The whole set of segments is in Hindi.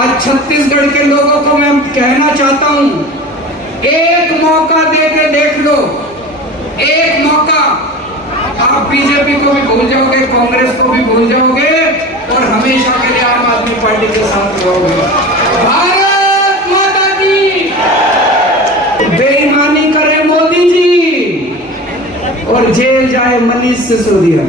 आज छत्तीसगढ़ के लोगों को मैं कहना चाहता हूं, एक मौका दे के देख लो, एक मौका। आप बीजेपी को भी भूल जाओगे, कांग्रेस को भी भूल जाओगे और हमेशा के लिए आम आदमी पार्टी के साथ रहोगे। भारत माता की। बेईमानी करे मोदी जी और जेल जाए मनीष सिसोदिया।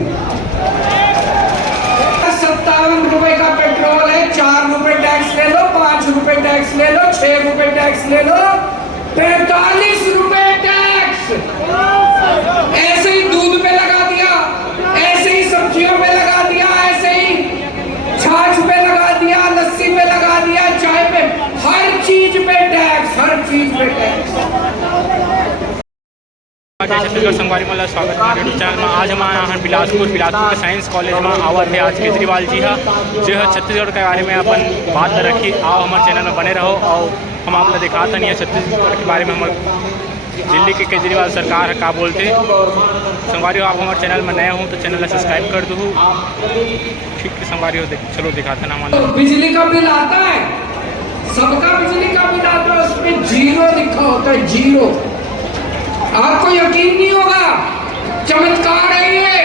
57 रुपए का पेट्रोल है, 4 रुपए टैक्स ले लो, 5 रुपए टैक्स ले लो, 6 रुपए टैक्स ले लो, 45 रुपए टैक्स ऐसे ही दूध पे लगा दिया, ऐसे ही सब्जियों पे लगा दिया, ऐसे ही छाछ पे लगा दिया, लस्सी पे लगा दिया, चाय पे, हर चीज पे टैक्स, हर चीज पे टैक्स। छत्तीसगढ़ संगवारी मला स्वागत है यूट्यूब चैनल में। आज हम आए हैं बिलासपुर के साइंस कॉलेज में आवत है आज केजरीवाल जी है जो है छत्तीसगढ़ के बारे में अपन बात रखी। आओ हमारे चैनल में बने रहो और हम आप दिखाता नहीं है छत्तीसगढ़ के बारे में। हम दिल्ली के केजरीवाल सरकार है का बोलते संगवारी हो। आप हमारे चैनल में नए हो तो चैनल सब्सक्राइब कर दो। ठीक है संगवारी हो, चलो दिखाते ना हमारे। बिजली का बिल आता है, सबका बिजली का बिल आता है, उसमें जीरो लिखा होता है, जीरो। आपको यकीन नहीं होगा, चमत्कार है ये।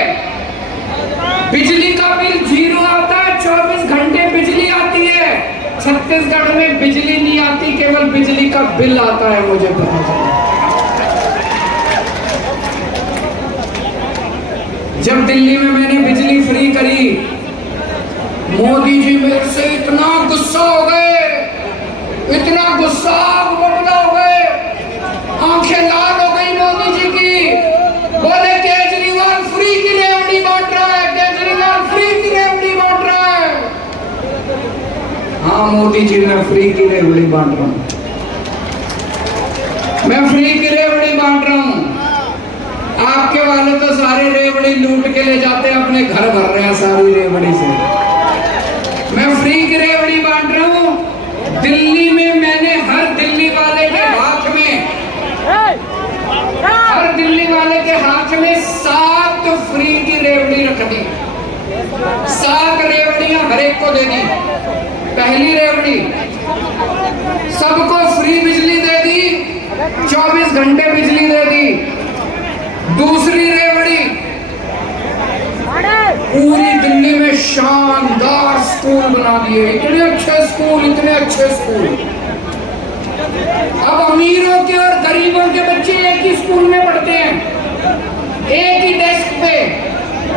बिजली का बिल जीरो आता है, 24 घंटे बिजली आती है। छत्तीसगढ़ में बिजली नहीं आती, केवल बिजली का बिल आता है, मुझे पता चला। जब दिल्ली में मैंने बिजली फ्री करी, मोदी जी मेरे से इतना गुस्सा हो गए, इतना गुस्सा बबला हो गए, आंखें लाल हो गई मोदी जी की। बोले केजरीवाल फ्री की रेवड़ी बांट रहा है, केजरीवाल फ्री की रेवड़ी बांट रहा है। हाँ मोदी जी, मैं फ्री की रेवड़ी बांट रहा हूँ, मैं फ्री की रेवड़ी बांट रहा हूँ। आपके वाले तो सारे रेवड़ी लूट के ले जाते हैं, अपने घर भर रहे हैं सारी रेवड़ी से। मैं फ्री की रेवड़ी बांट रहा हूँ। दिल्ली में मैंने हर दिल्ली वाले के हाथ में, हर दिल्ली वाले के हाथ में 7 फ्री की रेवड़ी रख दी। 7 रेवड़ियां हर एक को दे दी। पहली रेवड़ी सबको फ्री बिजली दे दी, 24 घंटे बिजली दे दी। दूसरी रेवड़ी पूरी दिल्ली में शानदार स्कूल बना दिए, इतने अच्छे स्कूल, इतने अच्छे स्कूल। अब अमीरों के और गरीबों के बच्चे एक ही स्कूल में पढ़ते हैं, एक ही डेस्क पे।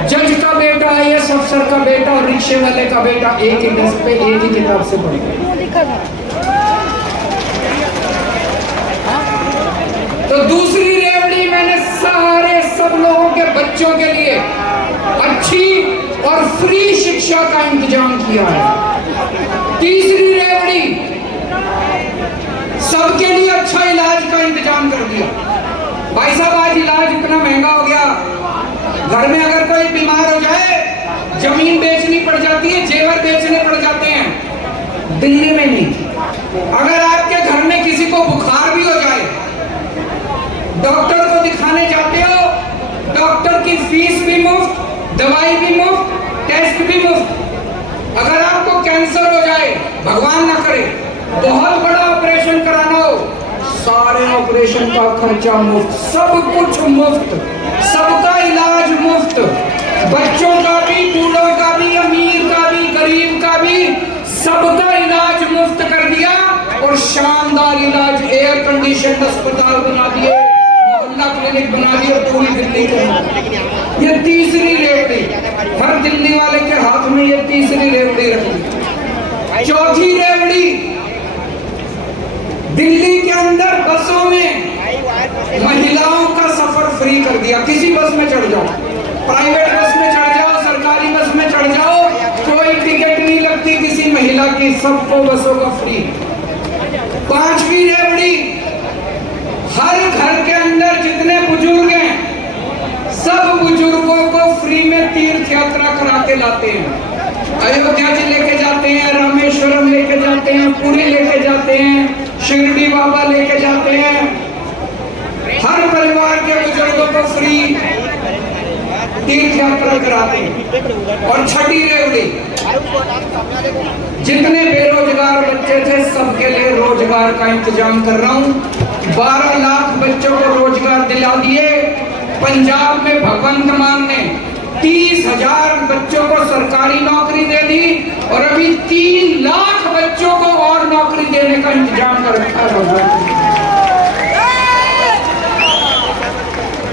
जज का बेटा, आईएएस अफसर का बेटा और रिक्शे वाले का बेटा एक ही डेस्क पे एक ही किताब से पढ़ते हैं। तो दूसरी रेवड़ी मैंने सारे सब लोगों के बच्चों के लिए अच्छी और फ्री शिक्षा का इंतजाम किया है। तीसरी रेवड़ी सबके लिए अच्छा इलाज का इंतजाम कर दिया। भाई साहब आज इलाज इतना महंगा हो गया, घर में अगर कोई बीमार हो जाए जमीन बेचनी पड़ जाती है, जेवर बेचने पड़ जाते हैं। दिल्ली में नहीं। अगर आपके घर में किसी को बुखार भी हो जाए, डॉक्टर को दिखाने जाते हो, डॉक्टर की फीस भी मुफ्त, दवाई भी मुफ्त, टेस्ट भी मुफ्त। अगर आपको कैंसर हो जाए, भगवान ना करे, बहुत बड़ा ऑपरेशन कराना हो, सारे ऑपरेशन का खर्चा मुफ्त, सब कुछ मुफ्त, सबका इलाज मुफ्त। बच्चों का भी, बूढ़ों का भी, अमीर का भी, गरीब का भी, सबका इलाज मुफ्त कर दिया। और शानदार इलाज, एयर कंडीशन अस्पताल बना दिए, मोहल्ला क्लिनिक बना दिए पूरी दिल्ली के। ये तीसरी रेवड़ी, हर दिल्ली वाले के हाथ में ये तीसरी रेवड़ी रखी। चौथी रेवड़ी, दिल्ली के अंदर बसों में महिलाओं का सफर फ्री कर दिया। किसी बस में चढ़ जाओ, प्राइवेट बस में चढ़ जाओ, सरकारी बस में चढ़ जाओ, कोई टिकट नहीं लगती किसी महिला की, सबको बसों का फ्री। पांचवी रेवड़ी, हर घर के अंदर जितने बुजुर्ग हैं, सब बुजुर्गों को फ्री में तीर्थ यात्रा करा के लाते हैं। अयोध्या जी लेके जाते हैं, रामेश्वरम लेके जाते हैं, पुरी लेके जाते हैं, शिरडी बाबा लेके जाते हैं। हर परिवार के बुजुर्गों को फ्री तीर्थ यात्रा कराते हैं। और छठी रेवड़ी, जितने बेरोजगार बच्चे रोजगार का इंतजाम कर रहा हूँ। 12 लाख बच्चों को रोजगार दिला दिए। पंजाब में भगवंत मान ने 30,000 बच्चों को सरकारी नौकरी दे दी और अभी 3 लाख बच्चों को और नौकरी देने का इंतजाम कर रखा है।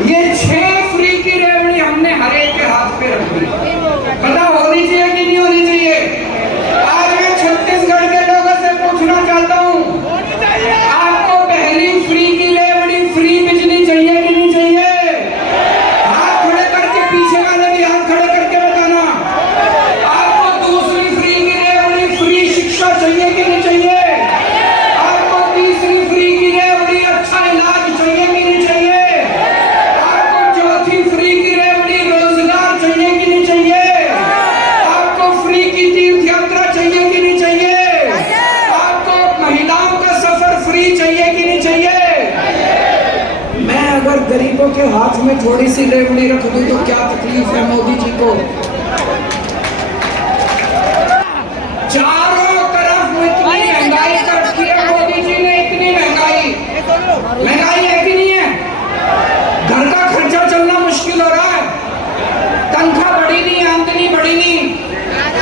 ये 6 फ्री की रेवड़ी हमने हर एक के हाथ पे रख दी। पता होनी चाहिए कि नहीं होनी चाहिए? आज मैं छत्तीसगढ़ के लोगों से पूछना चाहता हूँ, आपको पहली फ्री की रेवड़ी फ्री बिजली चाहिए कि नहीं चाहिए? हाथ खड़े करके, पीछे वाले भी हाथ खड़े करके बताना। आपको दूसरी फ्री की रेवड़ी फ्री शिक्षा चाहिए कि नहीं चाहिए? आपको तीसरी फ्री की रेवड़ी अच्छा इलाज चाहिए कि नहीं चाहिए? फ्री की रेवड़ी रोजगार चाहिए कि नहीं चाहिए? आपको फ्री की तीर्थ यात्रा चाहिए कि नहीं चाहिए? आपको महिलाओं का सफर फ्री चाहिए कि नहीं चाहिए? मैं अगर गरीबों के हाथ में थोड़ी सी रेवड़ी रख दूं तो क्या तकलीफ है मोदी जी को? चारों तरफ इतनी महंगाई कर रखी है मोदी जी ने, इतनी महंगाई है कि नहीं है? घर का खर्चा चलना मुश्किल हो रहा है, तनख्वाह बढ़ी नहीं, आमदनी बढ़ी नहीं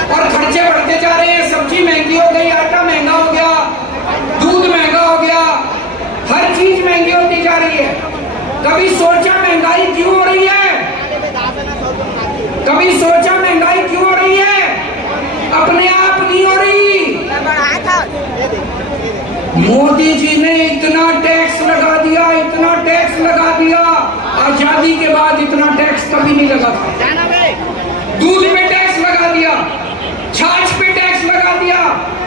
और खर्चे बढ़ते जा रहे हैं। सब्जी महंगी हो गई, आटा महंगा हो गया, दूध महंगा हो गया, हर चीज महंगी होती जा रही है। कभी सोचा महंगाई क्यों हो रही है? कभी सोचा महंगाई क्यों हो रही है? अपने आप नहीं हो रही। मोदी जी ने इतना टैक्स लगा दिया, इतना टैक्स लगा दिया, आजादी के बाद इतना टैक्स कभी नहीं लगा था। दूध पे टैक्स लगा दिया, छाछ पे टैक्स लगा दिया,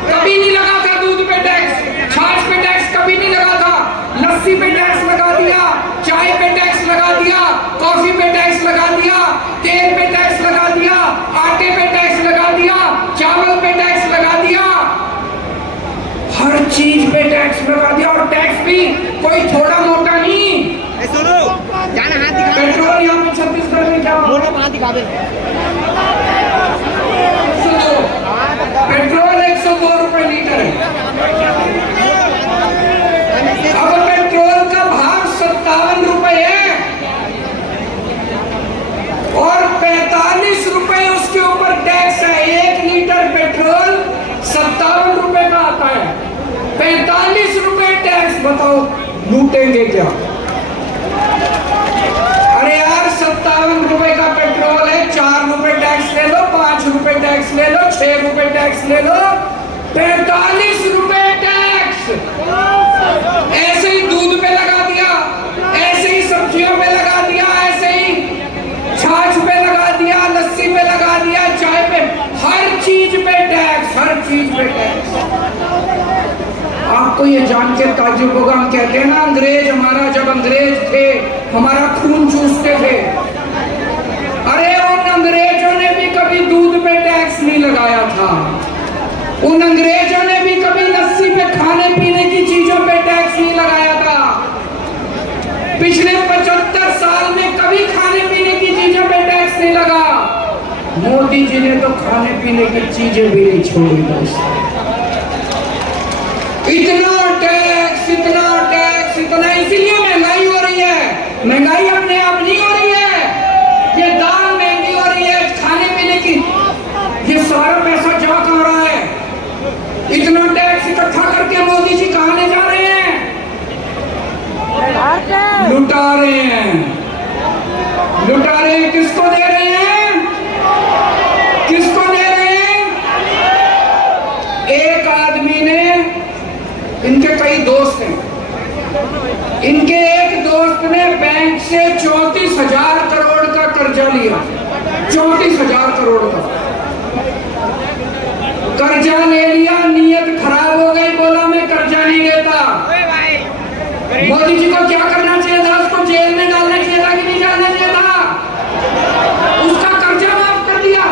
कभी नहीं लगा था दूध पे टैक्स, छाछ पे टैक्स कभी नहीं लगा था, लस्सी पे टैक्स लगा दिया, चाय पे टैक्स लगा दिया, कॉफी पे टैक्स लगा दिया, तेल पे टैक्स लगा दिया, आटे पे टैक्स लगा दिया, चावल पे टैक्स लगा दिया, हर चीज पे टैक्स लगा दिया। और टैक्स भी कोई थोड़ा मोटा नहीं। सुनो, जाना हाथ दिखा। पेट्रोल यहाँ पे छत्तीसगढ़ में क्या हाथ दिखा दे। पेट्रोल 102 रुपए लीटर है। अब पेट्रोल का भाव 57 रुपए है और 45 रुपए उसके ऊपर टैक्स है। 1 लीटर पेट्रोल 57 रुपए का आता है, 45 रुपए टैक्स। बताओ लूटेंगे क्या? अरे यार 57 रुपए का पेट्रोल है, 4 रुपए टैक्स ले लो, 5 रुपए टैक्स ले लो, 6 रुपए टैक्स ले लो, 45 रुपए टैक्स। ऐसे ही दूध पे लगा दिया, ऐसे ही सब्जियों पे लगा दिया, ऐसे ही छाछ पे लगा दिया, लस्सी पे लगा दिया, चाय पे, हर चीज पे टैक्स, हर चीज पे टैक्स। आपको ये जान के ताज्जुब होगा, हम कहते हैं ना अंग्रेज हमारा, जब अंग्रेज थे हमारा खून चूसते थे। अरे उन अंग्रेजों ने भी कभी दूध पे टैक्स नहीं लगाया था, उन अंग्रेजों ने भी कभी लस्सी पे, खाने पीने की चीजों पे टैक्स नहीं लगाया था। पिछले 75 साल में कभी खाने पीने की चीजों पे टैक्स नहीं लगा। मोदी जी ने तो खाने पीने की चीजें भी नहीं छोड़ी दोस्तों। इतना टैक्स, इतना टैक्स, इतना, इसीलिए महंगाई हो रही है। महंगाई अपने आप नहीं हो रही है, ये दाल महंगी हो रही है, खाने पीने की, ये सारा पैसा जा कहाँ रहा है? इतना टैक्स इकट्ठा करके मोदी जी कहाँ ले जा रहे हैं? लुटा रहे हैं। लुटा रहे हैं, किसको दे रहे हैं? किसको दे रहे हैं? एक आदमी ने, इनके कई दोस्त हैं, इनके एक दोस्त ने बैंक से 34,000 करोड़ का कर्जा लिया। 34,000 करोड़ का कर्जा ले लिया, नीयत खराब हो गई, बोला मैं कर्जा नहीं लेता। मोदी जी को क्या करना चाहिए था? उसको जेल में डालना चाहिए था कि नहीं डालना चाहिए था? उसका कर्जा माफ कर दिया,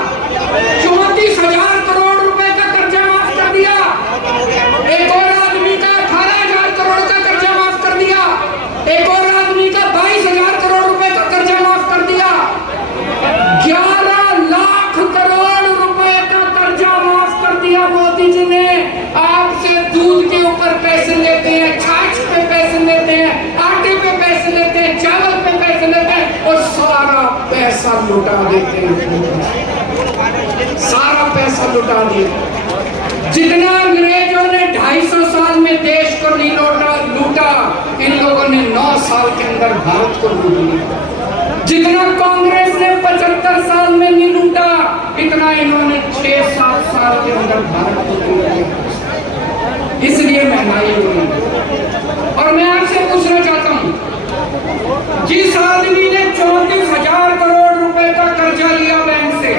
34,000 करोड़ रुपए का कर्जा माफ कर दिया। एक और आदमी का 18,000 करोड़ का कर्जा माफ कर दिया। एक और आदमी का 22,000 करोड़ रुपए का कर्जा माफ कर दिया। 11 लाख करोड़ रुपए का कर्जा माफ कर दिया मोदी जी ने। आपसे दूध के ऊपर पैसे ले लुटा दिए। जितना अंग्रेजों ने 250 साल में देश को नहीं लूटा, इन लोगों ने 9 साल के अंदर भारत को लूट लिया। जितना कांग्रेस ने 75 साल में नहीं लूटा, इतना इन्होंने 6-7 साल के अंदर भारत को लूट लिया। इसलिए महंगाई हुई। और मैं आपसे पूछना चाहता हूं, जिस आदमी ने 34,000 करोड़ रुपए का कर्जा लिया बैंक से,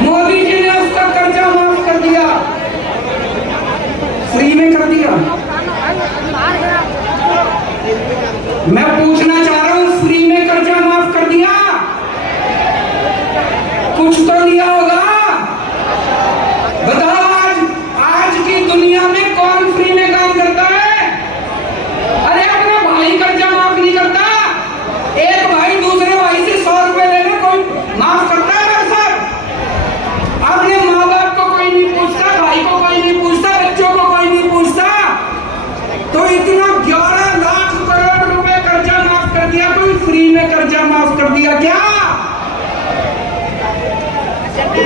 मोदी जी ने उसका कर्जा माफ कर दिया, फ्री में कर दिया। मैं पूछना चाह रहा हूं, फ्री में कर्जा माफ कर दिया? कुछ तो लिया होगा। बताओ, आज की दुनिया में कौन फ्री में काम करता है? अरे अपना भाई कर्जा माफ नहीं करता। एक भाई दूसरे भाई से 100 रुपए लेने कोई माफ करता है? मेरे साथ अपने माँ बाप को कोई नहीं पूछता, भाई को कोई नहीं पूछता, बच्चों को कोई नहीं पूछता। तो इतना 11 लाख करोड़ रुपए कर्जा माफ कर दिया, कोई फ्री में कर्जा माफ कर दिया क्या?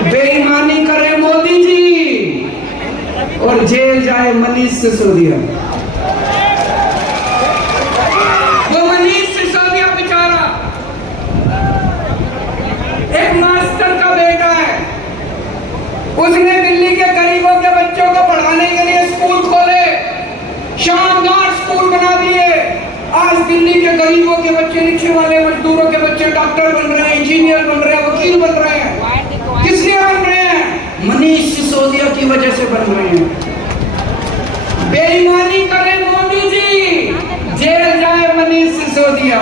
बेईमानी करे मोदी जी और जेल जाए मनीष सिसोदिया। वो मनीष सिसोदिया बेचारा एक मास्टर का बेटा है, उसने दिल्ली के गरीबों के बच्चों को पढ़ाने के लिए स्कूल खोले, शानदार स्कूल बना दिए। आज दिल्ली के गरीबों के बच्चे, रिक्शे वाले मजदूरों के बच्चे डॉक्टर बन रहे हैं, इंजीनियर बन रहे हैं, वकील बन रहे हैं। किसलिए बन रहे हैं? मनीष सिसोदिया की वजह से बन रहे हैं। बेईमानी करे मोदी जी, जेल जाए मनीष सिसोदिया।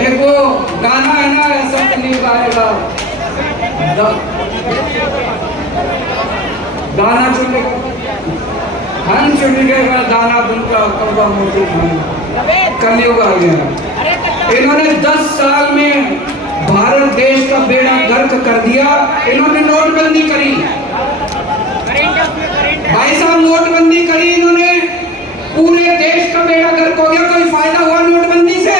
एक वो गाना है ना, ऐसा कलीब आएगा, दाना चुनेगा, धन चुनेगा, दाना दुनका कौवा मोती खाएगा। कलयुग आ गया। इन्होंने 10 साल में भारत देश का बेड़ा गर्क कर दिया। इन्होंने नोटबंदी करी, भाई साहब नोटबंदी करी इन्होंने, पूरे देश का बेड़ा गर्क हो गया। कोई फायदा हुआ नोटबंदी से?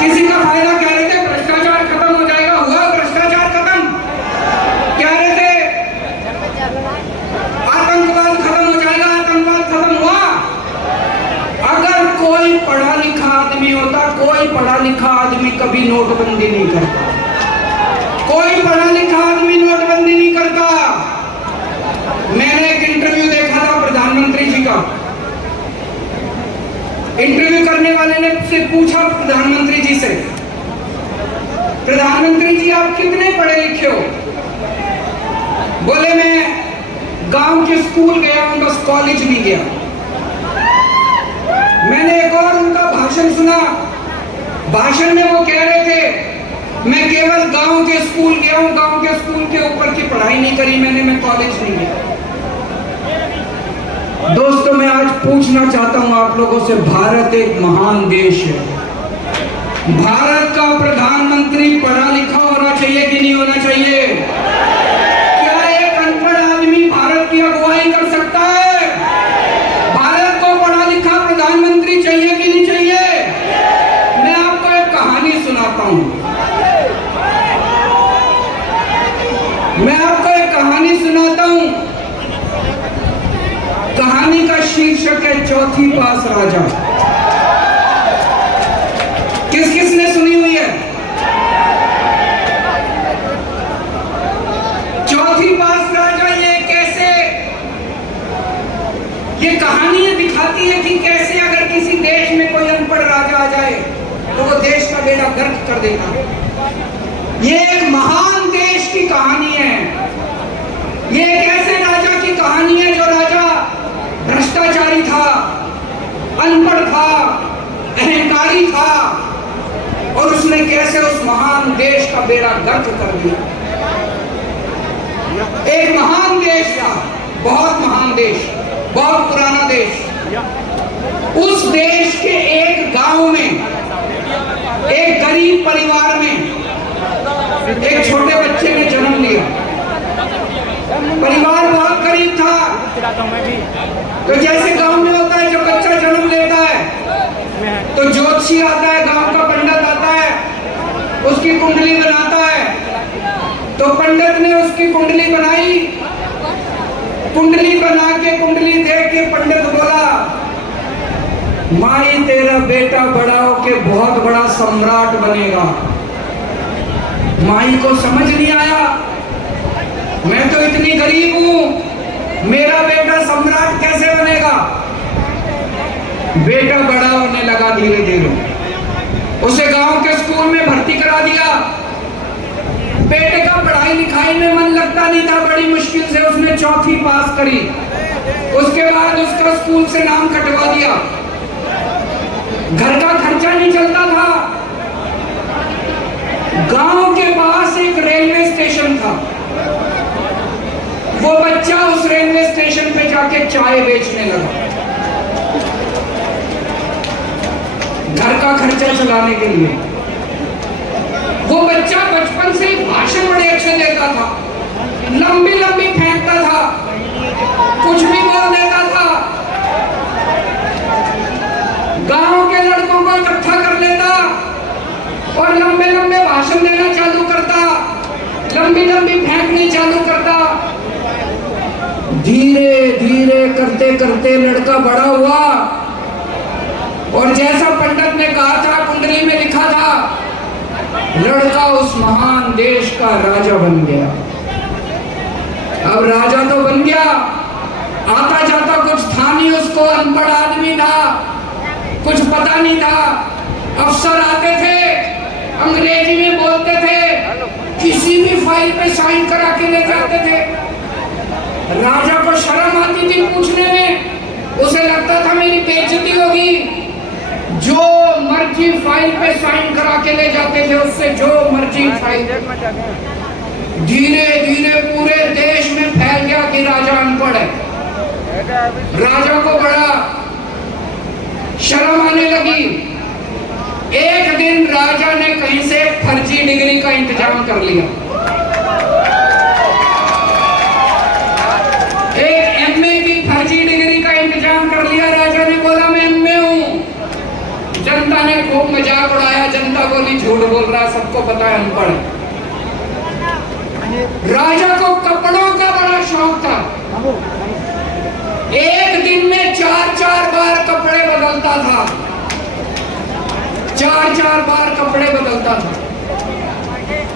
किसी का फायदा? कह रहे थे भ्रष्टाचार खत्म हो जाएगा, हुआ भ्रष्टाचार खत्म? कह रहे थे आतंकवाद खत्म हो जाएगा, आतंकवाद खत्म हुआ? अगर कोई पढ़ा लिखा आदमी होता, कोई पढ़ा लिखा आदमी कभी नोटबंदी नहीं करता। कोई पढ़ा लिखा आदमी नोटबंदी नहीं करता। मैंने एक इंटरव्यू देखा था प्रधानमंत्री जी का। इंटरव्यू करने वाले ने से पूछा प्रधानमंत्री जी से, प्रधानमंत्री जी आप कितने पढ़े लिखे हो? बोले मैं गांव के स्कूल गया हूं, बस कॉलेज नहीं गया। मैंने एक और उनका भाषण सुना। भाषण में वो कह रहे थे मैं केवल गांव के स्कूल गया हूं, गांव के स्कूल के ऊपर की पढ़ाई नहीं करी मैंने, मैं कॉलेज नहीं गया। दोस्तों मैं आज पूछना चाहता हूं आप लोगों से, भारत एक महान देश है। भारत का प्रधानमंत्री पढ़ा लिखा होना चाहिए कि नहीं होना चाहिए? क्या एक अनपढ़ आदमी भारत की अगुवाई कर सकता है? भारत को पढ़ा लिखा प्रधानमंत्री चाहिए कि नहीं चाहिए? मैं आपको एक कहानी सुनाता हूं। मैं आपको एक कहानी सुनाता हूं। कहानी का शीर्षक है चौथी पास राजा। किस किस ने सुनी हुई है? चौथी पास राजा ये कैसे, ये कहानी दिखाती है कि कैसे अगर किसी देश में कोई अनपढ़ राजा आ जाए तो वो देश का बेड़ा गर्क कर देता है। ये एक महान देश की कहानी है। ये एक ऐसे राजा की कहानी है जो राजा भ्रष्टाचारी था, अनपढ़ था, अहंकारी था, और उसने कैसे उस महान देश का बेड़ा गर्क कर दिया। एक महान देश था, बहुत महान देश, बहुत पुराना देश। उस देश के एक गांव में, एक गरीब परिवार में एक छोटे बच्चे ने जन्म लिया। परिवार बहुत गरीब था। तो जैसे गांव में होता है, जब बच्चा जन्म लेता है तो ज्योतिषी आता है, गांव का पंडित आता है, उसकी कुंडली बनाता है, तो पंडित ने उसकी कुंडली बनाई। कुंडली बना के कुंडली देख के पंडित बोला, माई तेरा बेटा बड़ा होके बहुत बड़ा सम्राट बनेगा। माई को समझ नहीं आया, मैं तो इतनी गरीब हूं, मेरा बेटा सम्राट कैसे बनेगा। बेटा बड़ा होने लगा धीरे धीरे, उसे गांव के स्कूल में भर्ती करा दिया। बेटे का पढ़ाई लिखाई में मन लगता नहीं था, बड़ी मुश्किल से उसने 4वीं पास करी। उसके बाद उसका स्कूल से नाम कटवा दिया। घर का खर्चा नहीं चलता था। गांव के पास एक रेलवे स्टेशन था, वो बच्चा उस रेलवे स्टेशन पे जाके चाय बेचने लगा, घर का खर्चा चलाने के लिए। वो बच्चा बचपन से ही भाषण बड़े अच्छे देता था, लंबी लंबी फेंकता था, कुछ भी बोल देता था, गांव के लड़कों को इकट्ठा कर लेता और लंबे लंबे भाषण देना चालू करता, लंबी लंबी फेंकनी चालू करता। धीरे धीरे करते करते लड़का बड़ा हुआ और जैसा पंडित ने कहा था, कुंडली में लिखा था, लड़का उस महान देश का राजा बन गया। अब राजा तो बन गया, आता जाता कुछ था नहीं, उसको अनपढ़ आदमी था, कुछ पता नहीं था। अफसर आते थे, अंग्रेजी में बोलते थे, किसी भी फाइल पे साइन करा के ले जाते थे। राजा को शर्म आती थी पूछने में, उसे लगता था मेरी बेइज्जती होगी। जो मर्जी फाइल पे साइन करा के ले जाते थे, उससे जो मर्जी फाइल। धीरे धीरे पूरे देश में फैल गया कि राजा अनपढ़ है। राजा को बड़ा शर्म आने लगी। एक दिन राजा ने कहीं से फर्जी डिग्री का इंतजाम कर लिया। एक एमए की फर्जी डिग्री का इंतजाम कर लिया। राजा ने बोला मैं एमए हूं। जनता ने खूब मजाक उड़ाया, जनता बोली झूठ बोल रहा, सबको पता है अनपढ़ है। राजा को कपड़ों का बड़ा शौक था। एक दिन में 4-4 बार कपड़े बदलता था, 4-4 बार कपड़े बदलता था।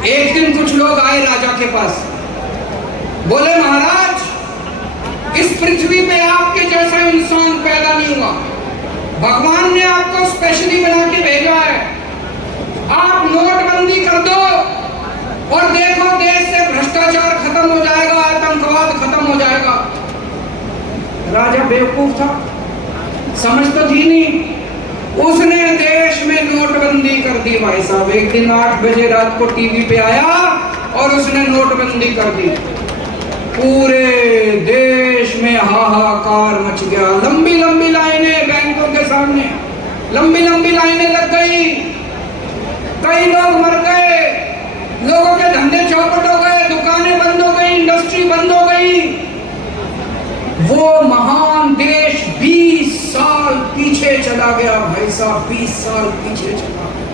एक दिन कुछ लोग आए राजा के पास, बोले महाराज, इस पृथ्वी पे आपके जैसा इंसान पैदा नहीं हुआ, भगवान ने आपको स्पेशली बना के भेजा है। आप नोटबंदी कर दो और देखो देश से भ्रष्टाचार खत्म हो जाएगा, आतंकवाद खत्म हो जाएगा। राजा बेवकूफ था, समझ तो थी नहीं। उसने देश में नोटबंदी कर दी भाई साहब। एक दिन 8 बजे रात को टीवी पे आया और उसने नोटबंदी कर दी। पूरे देश में हाहाकार मच गया। लंबी लंबी लाइनें बैंकों के सामने, लंबी लंबी लाइनें लग गई। कई लोग मर गए, लोगों के धंधे चौपट हो गए, दुकानें बंद हो गई, इंडस्ट्री बंद हो गई। वो महान देश 20 साल पीछे चला गया भाई साहब, 20 साल पीछे चला गया।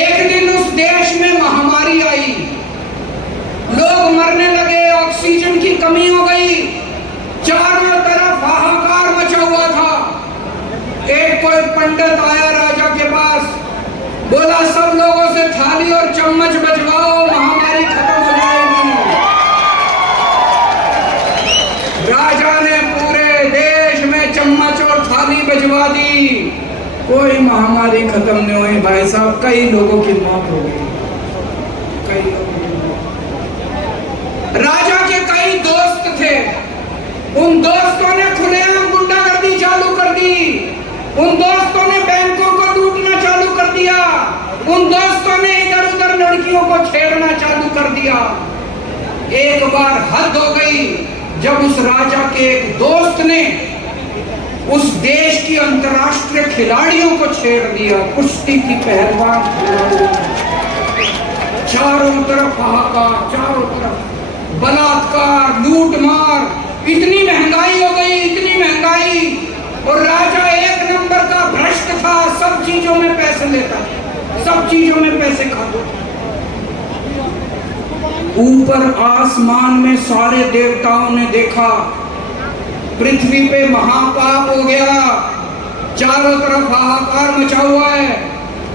एक दिन उस देश में महामारी आई, लोग मरने लगे, ऑक्सीजन की कमी हो गई, चारों तरफ हाहाकार मचा हुआ था। एक कोई पंडित आया राजा के पास, बोला सब लोगों से थाली और चम्मच बजवाओ, महामारी खत्म हो जाएगी। राजा ने पूरे देश में चम्मच और थाली बजवा दी, कोई महामारी खत्म नहीं हुई भाई साहब। कई लोगों की मौत हो गई, कई लोगों की मौत। राजा के कई दोस्त थे, उन दोस्तों ने खुलेआम गुंडागर्दी चालू कर दी, उन दोस्तों ने बैंकों को लूटना चालू कर दिया, उन दोस्तों ने इधर उधर लड़कियों को छेड़ना चालू कर दिया। एक बार हद हो गई जब उस राजा के एक दोस्त ने उस देश की अंतर्राष्ट्रीय खिलाड़ियों को छेड़ दिया, कुश्ती की पहलवान खिलाड़ी। चारों तरफ हाहाकार, चारों तरफ बलात्कार, लूटमार, इतनी महंगाई हो गई, इतनी महंगाई। और राजा एक नंबर का भ्रष्ट था, सब चीजों में पैसे लेता, सब चीजों में पैसे खाता। ऊपर आसमान में सारे देवताओं ने देखा पृथ्वी पे महापाप हो गया, चारों तरफ हाहाकार मचा हुआ है।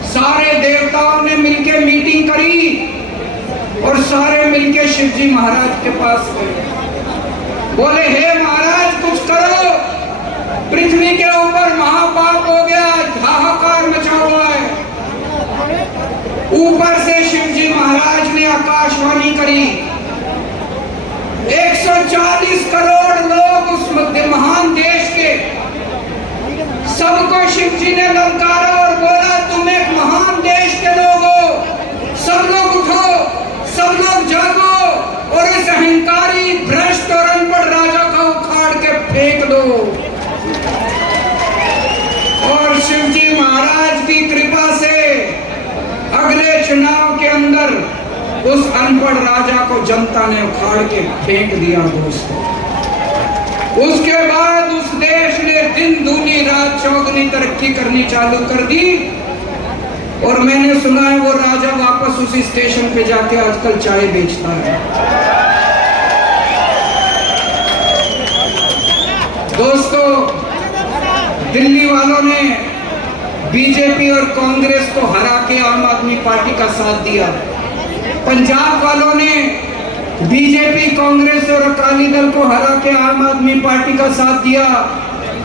सारे देवताओं ने मिलके मीटिंग करी और सारे मिलके शिवजी महाराज के पास गए। बोले हे महाराज कुछ करो, पृथ्वी के ऊपर महापाप हो गया, हाहाकार मचा हुआ है। ऊपर से शिवजी महाराज ने आकाशवाणी करी। 140 करोड़ लोग उस महान देश के, सबको शिवजी ने ललकारा और बोला तुम एक महान देश के लोग हो, सब लोग उठो, सब लोग जागो और इस अहंकारी भ्रष्ट और अनपढ़ राजा को उखाड़ के फेंक दो। और शिवजी महाराज की कृपा से अगले चुनाव के अंदर उस अनपढ़ राजा को जनता ने उखाड़ के फेंक दिया दोस्तों। उसके बाद उस देश ने दिन दूनी रात चौगुनी तरक्की करनी चालू कर दी। और मैंने सुना है वो राजा वापस उसी स्टेशन पे जाके आजकल चाय बेचता है। दोस्तों, दिल्ली वालों ने बीजेपी और कांग्रेस को हरा के आम आदमी पार्टी का साथ दिया। पंजाब वालों ने बीजेपी, कांग्रेस और अकाली दल को हरा के आम आदमी पार्टी का साथ दिया।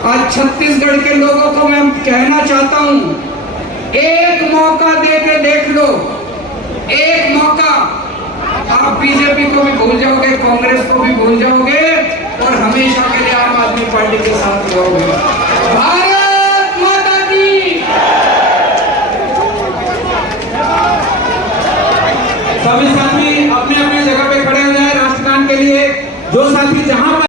आज छत्तीसगढ़ के लोगों को मैं कहना चाहता हूं, एक मौका दे के देख लो, एक मौका। आप बीजेपी को भी भूल जाओगे, कांग्रेस को भी भूल जाओगे और हमेशा के लिए आम आदमी पार्टी के साथ रहोगे। भारत माता की। सभी साथी